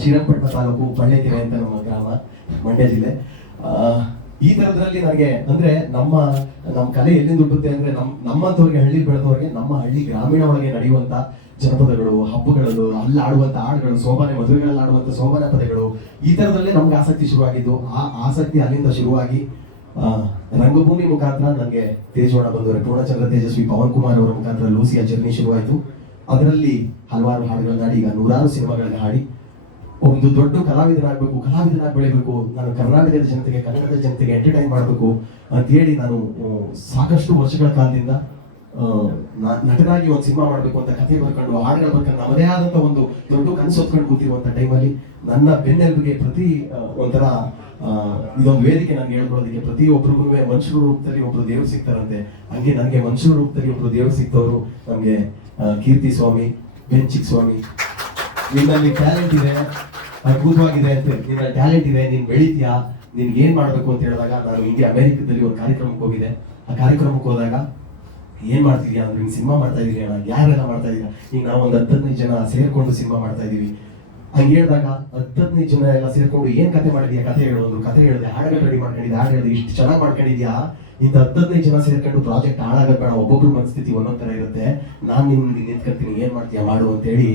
ಶ್ರೀರಂಗಪಟ್ಟಣ ತಾಲೂಕು ಬಳ್ಳೆಕೆರೆ ಅಂತ ನಮ್ಮ ಗ್ರಾಮ, ಮಂಡ್ಯ ಜಿಲ್ಲೆ. ಈ ತರದ್ರಲ್ಲಿ ನನಗೆ ಅಂದ್ರೆ ನಮ್ಮ ಕಲೆ ಎಲ್ಲಿಂದ ಹುಟ್ಟುತ್ತೆ ಅಂದ್ರೆ ನಮ್ಮಂತವ್ರಿಗೆ, ಹಳ್ಳಿ ಬೆಳೆದವ್ರಿಗೆ, ನಮ್ಮ ಹಳ್ಳಿ ಗ್ರಾಮೀಣ ಒಳಗೆ ನಡೆಯುವಂತ ಜನಪದಗಳು, ಹಬ್ಬಗಳು, ಅಲ್ಲಿ ಆಡುವಂತ ಹಾಡುಗಳು, ಸೋಬಾನೆ ಮದುವೆಗಳಲ್ಲಿ ಆಡುವಂತ ಸೋಬಾನೆ ಪದಗಳು, ಈ ತರದಲ್ಲೇ ನಮ್ಗೆ ಆಸಕ್ತಿ ಶುರುವಾಗಿದ್ದು. ಆ ಆಸಕ್ತಿ ಅಲ್ಲಿಂದ ಶುರುವಾಗಿ ರಂಗಭೂಮಿ ಮುಖಾಂತರ ನನಗೆ ತೇಜೋಣ ಬಂದವರು ಪೂರ್ಣಚಂದ್ರ ತೇಜಸ್ವಿ ಪವನ್ ಕುಮಾರ್ ಅವರ ಮುಖಾಂತರ ಲೂಸಿಯ ಜರ್ನಿ ಶುರುವಾಯಿತು. ಅದರಲ್ಲಿ ಹಲವಾರು ಹಾಡುಗಳನ್ನ ಹಾಡಿ, ಈಗ 100 ಸಿನಿಮಾಗಳನ್ನ ಹಾಡಿ ಒಂದು ದೊಡ್ಡ ಕಲಾವಿದನಾಗಿ ಬೆಳಿಬೇಕು, ನಾನು ಕರ್ನಾಟಕದ ಜನತೆಗೆ, ಕನ್ನಡದ ಜನತೆಗೆ ಎಂಟರ್ಟೈನ್ ಮಾಡಬೇಕು ಅಂತ ಹೇಳಿ ನಾನು ಸಾಕಷ್ಟು ವರ್ಷಗಳ ಕಾಲದಿಂದ ನಟನಾಗಿ ಒಂದು ಸಿನಿಮಾ ಮಾಡಬೇಕು ಅಂತ ಕಥೆ ಬರ್ಕೊಂಡು, ಹಾಡುಗಳು ಬರ್ಕೊಂಡು, ನಮ್ಮದೇ ಆದಂತ ಒಂದು ದೊಡ್ಡ ಕನಸು ಹೊತ್ಕೊಂಡು ಕೂತಿರುವಂತ ಟೈಮಲ್ಲಿ ನನ್ನ ಬೆನ್ನೆಲುಬಿಗೆ ಪ್ರತಿ ಒಂಥರ ಇದೊಂದು ವೇದಿಕೆ ನನಗೆ ಹೇಳ್ಕೊಳ್ಳೋದಕ್ಕೆ, ಪ್ರತಿಯೊಬ್ಬರಿಗೂ ಮನುಷ್ಯರ ರೂಪದಲ್ಲಿ ಒಬ್ರು ದೇವರು ಸಿಗ್ತಾರಂತೆ. ಹಂಗೆ ನನಗೆ ಮನುಷ್ಯರ ರೂಪದಲ್ಲಿ ಒಬ್ರು ದೇವರು ಸಿಗ್ತವರು ನಮ್ಗೆ ಕೀರ್ತಿ ಸ್ವಾಮಿ, ಬೆಂಚಿಕ್ ಸ್ವಾಮಿ. ನಿನ್ನಲ್ಲಿ ಟ್ಯಾಲೆಂಟ್ ಇದೆ, ಅದ್ಭುತವಾಗಿದೆ ಅಂತ, ನಿನ್ನ ಟ್ಯಾಲೆಂಟ್ ಇದೆ, ನೀನ್ ಬೆಳಿತೀಯಾ, ನಿನ್ಗೆ ಏನ್ ಮಾಡ್ಬೇಕು ಅಂತ ಹೇಳಿದಾಗ, ನಾನು ಹಿಂಗೆ ಅಮೆರಿಕದಲ್ಲಿ ಒಂದು ಕಾರ್ಯಕ್ರಮಕ್ಕೆ ಹೋಗಿದೆ. ಆ ಕಾರ್ಯಕ್ರಮಕ್ಕೆ ಹೋದಾಗ ಏನ್ ಮಾಡ್ತಿದ್ಯಾ ಅಂದ್ರೆ, ಹಿಂಗ್ ಸಿನಿಮಾ ಮಾಡ್ತಾ ಇದೀರಿ ಅಣ್ಣ, ಯಾರೆಲ್ಲ ಮಾಡ್ತಾ ಇದೀರಾ, ಈಗ ನಾವು ಒಂದು 10-15 ಜನ ಸೇರ್ಕೊಂಡು ಸಿನಿಮಾ ಮಾಡ್ತಾ ಇದೀವಿ. ಹಂಗೆ ಹೇಳಿದಾಗ 10-15 ಜನ ಎಲ್ಲ ಸೇರ್ಕೊಂಡು ಏನ್ ಕತೆ ಮಾಡಿದ್ಯಾ, ಕತೆ ಹೇಳೋದು, ಕತೆ ಹೇಳಿದೆ, ಹಾಡುಗಳು ರೆಡಿ ಮಾಡ್ಕೊಂಡಿದ್ದೆ, ಹಾಡು ಹೇಳಿದೆ, ಇಷ್ಟು ಚೆನ್ನಾಗಿ ಮಾಡ್ಕೊಂಡಿದ್ಯಾ, ಇಂಥ 10-15 ಜನ ಸೇರ್ಕೊಂಡು ಪ್ರಾಜೆಕ್ಟ್ ಹಾಳಾಗದ್ ಬೇಡ, ಒಬ್ಬೊಬ್ರು ಮನಸ್ಥಿತಿ ಒಂದೊಂದ್ ತರ ಇರುತ್ತೆ, ನಾನ್ ನಿನ್ಗೆ ನಿಂತ್ಕೊಳ್ತೀನಿ, ಏನ್ ಮಾಡ್ತೀಯಾ ಮಾಡು ಅಂತ ಹೇಳಿ